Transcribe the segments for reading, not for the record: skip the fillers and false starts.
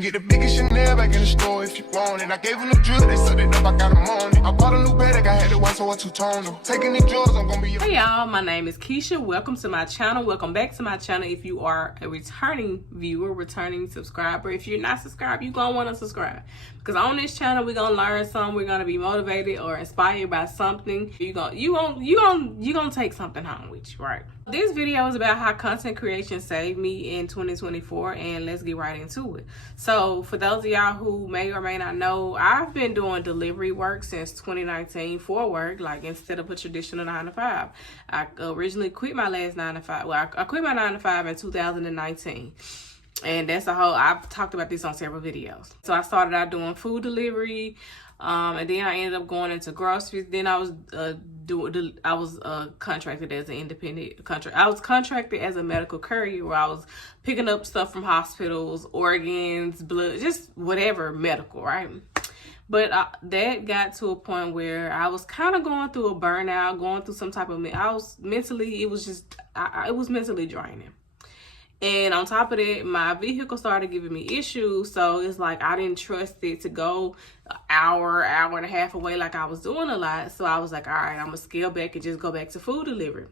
Get the biggest Chanel back in the store if you want it. I gave them the drill, they sucked it up, I got them on it. I bought a new bag, I had the white, so I two-toned them. Taking these drugs, I'm gonna be... Hey y'all, my name is Keisha. Welcome to my channel. Welcome back to my channel. If you are a returning viewer, returning subscriber, if you're not subscribed, you're gonna want to subscribe. Because on this channel, we're gonna learn something. We're gonna be motivated or inspired by something. You gonna take something home with you, right? This video is about how content creation saved me in 2024, and let's get right into it. So for those of y'all who may or may not know, I've been doing delivery work since 2019 for work, like instead of a traditional 9 to 5. I originally quit my last 9 to 5. Well, I quit my 9 to 5 in 2019. And that's I've talked about this on several videos. So I started out doing food delivery, and then I ended up going into groceries. Then I was contracted as an independent contractor. I was contracted as a medical courier, where I was picking up stuff from hospitals, organs, blood, just whatever medical, right? But that got to a point where I was kind of going through a burnout, going through some type of, it was mentally draining. And on top of that, my vehicle started giving me issues. So it's like I didn't trust it to go an hour and a half away like I was doing a lot. So I was like, all right, I'm going to scale back and just go back to food delivery.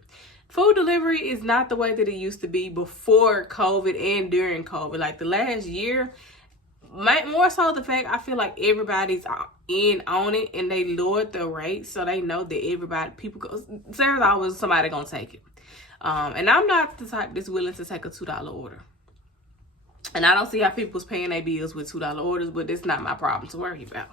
Food delivery is not the way that it used to be before COVID and during COVID. Like the last year, more so the fact I feel like everybody's in on it and they lowered the rates. So they know that there's always somebody going to take it. And I'm not the type that's willing to take a $2 order. And I don't see how people's paying their bills with $2 orders, but it's not my problem to worry about.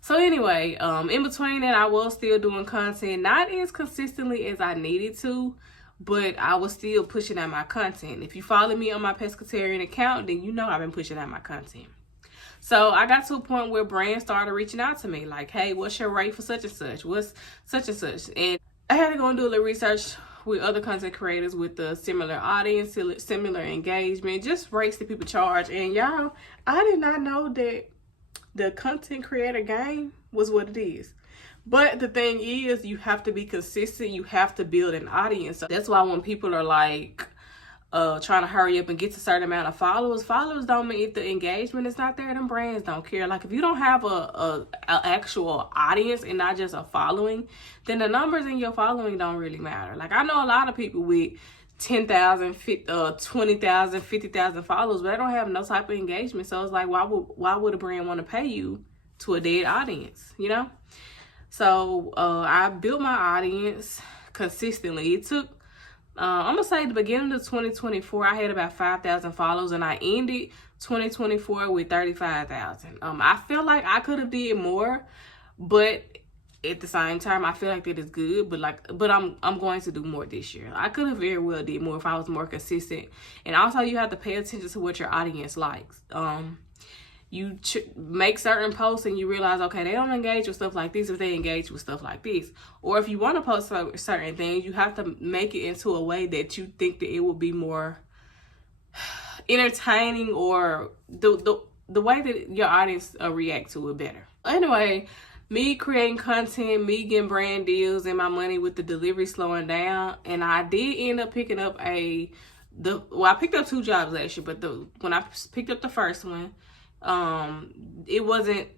So anyway, in between that, I was still doing content, not as consistently as I needed to, but I was still pushing out my content. If you follow me on my pescatarian account, then you know I've been pushing out my content. So I got to a point where brands started reaching out to me like, hey, what's your rate for such and such? What's such and such? And I had to go and do a little research with other content creators with the similar audience, similar engagement, just rates that people charge. And y'all, I did not know that the content creator game was what it is. But the thing is, you have to be consistent. You have to build an audience. So that's why when people are like trying to hurry up and get to a certain amount of followers don't mean, if the engagement is not there, them brands don't care. Like if you don't have a actual audience and not just a following, then the numbers in your following don't really matter. Like I know a lot of people with 10,000, 20,000, 50,000 followers, but they don't have no type of engagement. So it's like, why would a brand want to pay you to a dead audience, you know? So I built my audience consistently. It took I'm gonna say the beginning of 2024, I had about 5,000 followers, and I ended 2024 with 35,000. I feel like I could have did more, but at the same time, I feel like that is good. But I'm going to do more this year. I could have very well did more if I was more consistent. And also, you have to pay attention to what your audience likes. You make certain posts and you realize, okay, they don't engage with stuff like this if they engage with stuff like this. Or if you want to post certain things, you have to make it into a way that you think that it will be more entertaining, or the way that your audience react to it better. Anyway, me creating content, me getting brand deals, and my money with the delivery slowing down. And I did end up picking up I picked up 2 jobs last year, but when I picked up the first one, it wasn't,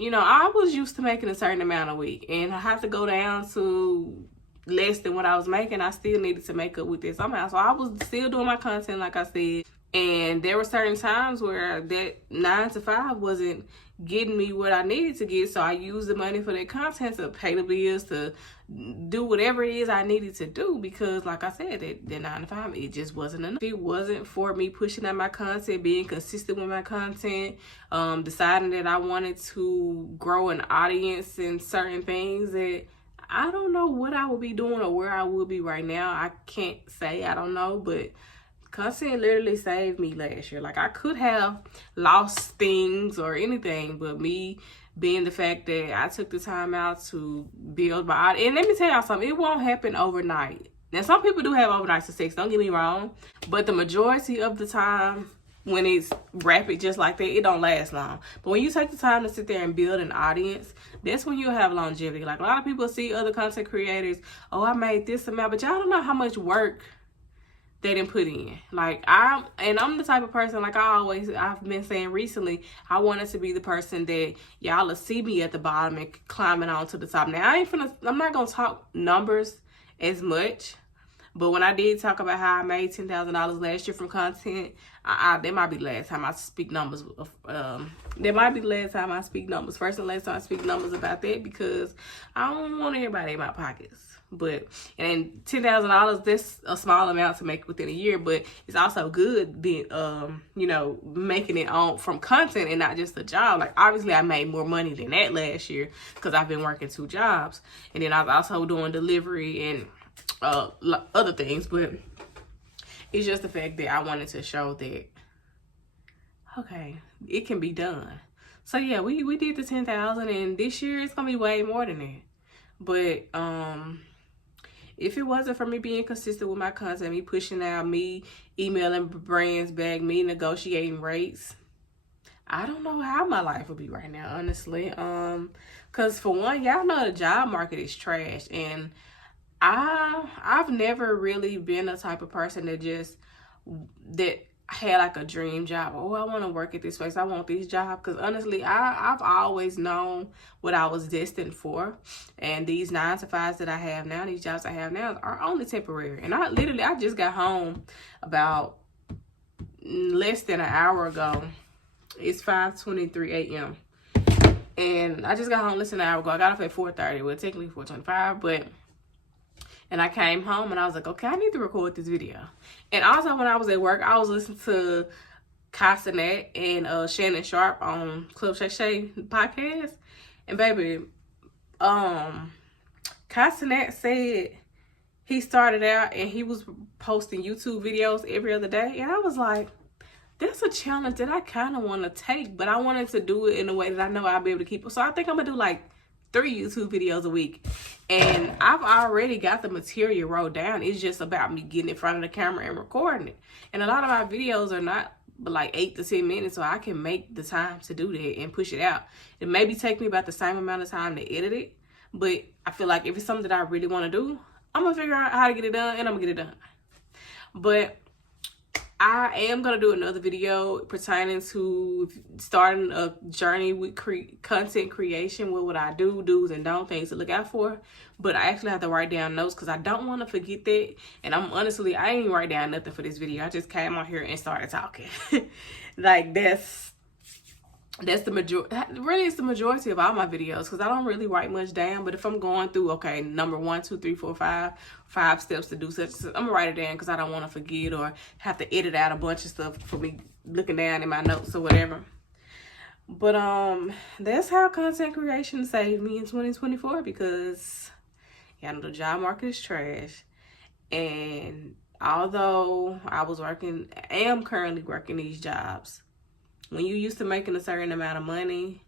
I was used to making a certain amount a week, and I have to go down to less than what I was making. I still needed to make up with this somehow. So I was still doing my content, like I said, and there were certain times where that 9 to 5 wasn't getting me what I needed to get. So I used the money for that content to pay the bills, to do whatever it is I needed to do, because like I said, that 9 to 5, it just wasn't enough. It wasn't for me pushing out my content, being consistent with my content, deciding that I wanted to grow an audience in certain things that I don't know what I would be doing or where I would be right now. I can't say, I don't know, but content literally saved me last year. Like I could have lost things or anything, but me being the fact that I took the time out to build my audience. And let me tell y'all something, it won't happen overnight. Now some people do have overnight success, don't get me wrong, but the majority of the time when it's rapid just like that, it don't last long. But when you take the time to sit there and build an audience, that's when you'll have longevity. Like a lot of people see other content creators, oh, I made this amount, but y'all don't know how much work they didn't put in. Like, I'm the type of person, like I've been saying recently, I wanted to be the person that y'all will see me at the bottom and climbing on to the top. Now, I'm not gonna talk numbers as much, but when I did talk about how I made $10,000 last year from content, that might be the last time I speak numbers. That might be the last time I speak numbers. First and last time I speak numbers about that, because I don't want everybody in my pockets. But, and $10,000, that's a small amount to make within a year, but it's also good being, you know, making it on from content and not just a job. Like, obviously I made more money than that last year because I've been working 2 jobs, and then I was also doing delivery and other things. But it's just the fact that I wanted to show that, okay, it can be done. So yeah, we did the 10,000, and this year it's gonna be way more than that. But if it wasn't for me being consistent with my content, me pushing out, me emailing brands back, me negotiating rates, I don't know how my life would be right now, honestly. Because for one, y'all know the job market is trash, and I've never really been a type of person that had like a dream job. Oh, I want to work at this place, I want this job. Because honestly, I've always known what I was destined for, and these 9-to-5s that I have now, these jobs I have now, are only temporary. And I just got home about less than an hour ago. It's 5:23 a.m. and I just got home less than an hour ago. I got off at 4:30, well, technically 4:25, and I came home and I was like, okay, I need to record this video. And also, when I was at work, I was listening to Kai Cenat and Shannon Sharp on Club Shay Shay podcast. And baby, Kai Cenat said he started out and he was posting YouTube videos every other day. And I was like, that's a challenge that I kind of want to take, but I wanted to do it in a way that I know I'll be able to keep it. So I think I'm going to do like 3 YouTube videos a week. And I've already got the material wrote down. It's just about me getting in front of the camera and recording it. And a lot of my videos are not like 8 to 10 minutes, so I can make the time to do that and push it out. It maybe take me about the same amount of time to edit it, but I feel like if it's something that I really want to do, I'm going to figure out how to get it done, and I'm going to get it done. But I am going to do another video pertaining to starting a journey with content creation. What would I do, do's and don't, things to look out for. But I actually have to write down notes because I don't want to forget that. And I ain't write down nothing for this video. I just came on here and started talking. Like, that's the majority. Really, it's the majority of all my videos, because I don't really write much down. But if I'm going through, okay, number 1, 2, 3, 4, 5 steps to do such, I'm gonna write it down because I don't want to forget or have to edit out a bunch of stuff for me looking down in my notes or whatever. But that's how content creation saved me in 2024, because y'all know the job market is trash. And although I am currently working these jobs, when you used to making a certain amount of money,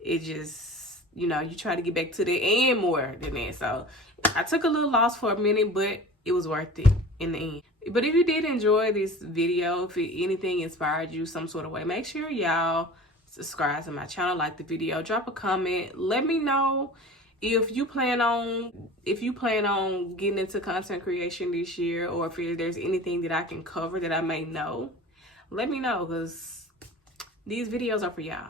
it just, you know, you try to get back to that and more than that. So I took a little loss for a minute, but it was worth it in the end. But if you did enjoy this video, if anything inspired you some sort of way, make sure y'all subscribe to my channel, like the video, drop a comment. Let me know if you plan on getting into content creation this year, or if there's anything that I can cover that I may know. Let me know, because these videos are for y'all.